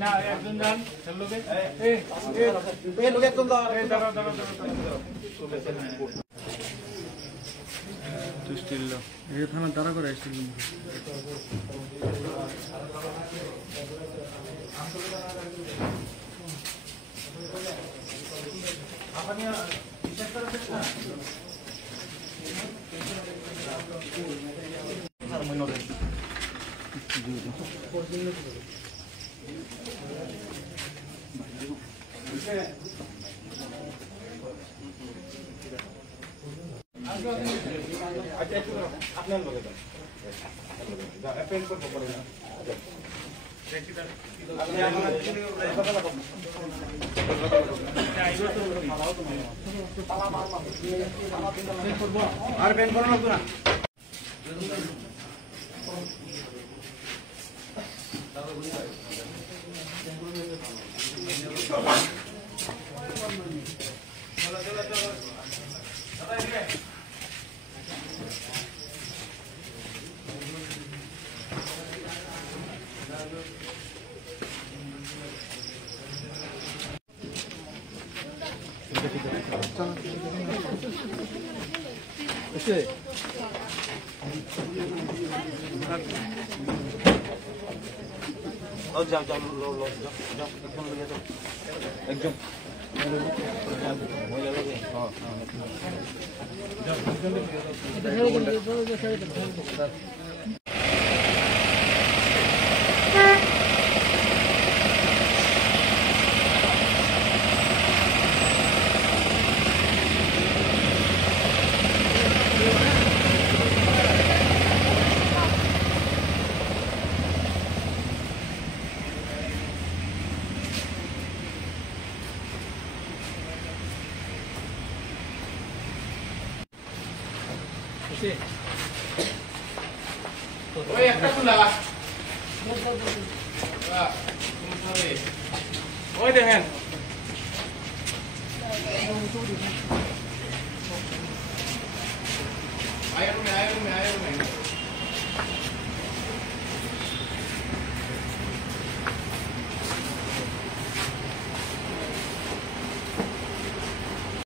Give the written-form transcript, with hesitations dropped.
না একজন যান লোকে লোকে একদম স্টিল এই থানা দ্বারা করে স্টিল আপনি বিশেষ করে দেখছেন আর মনে হয় আপনার লোকে পেন্ট করতে পারে না আর পেন্ট করা লাগতো না যাও একদম ওই একটা তুলা ওই দেখেন আয়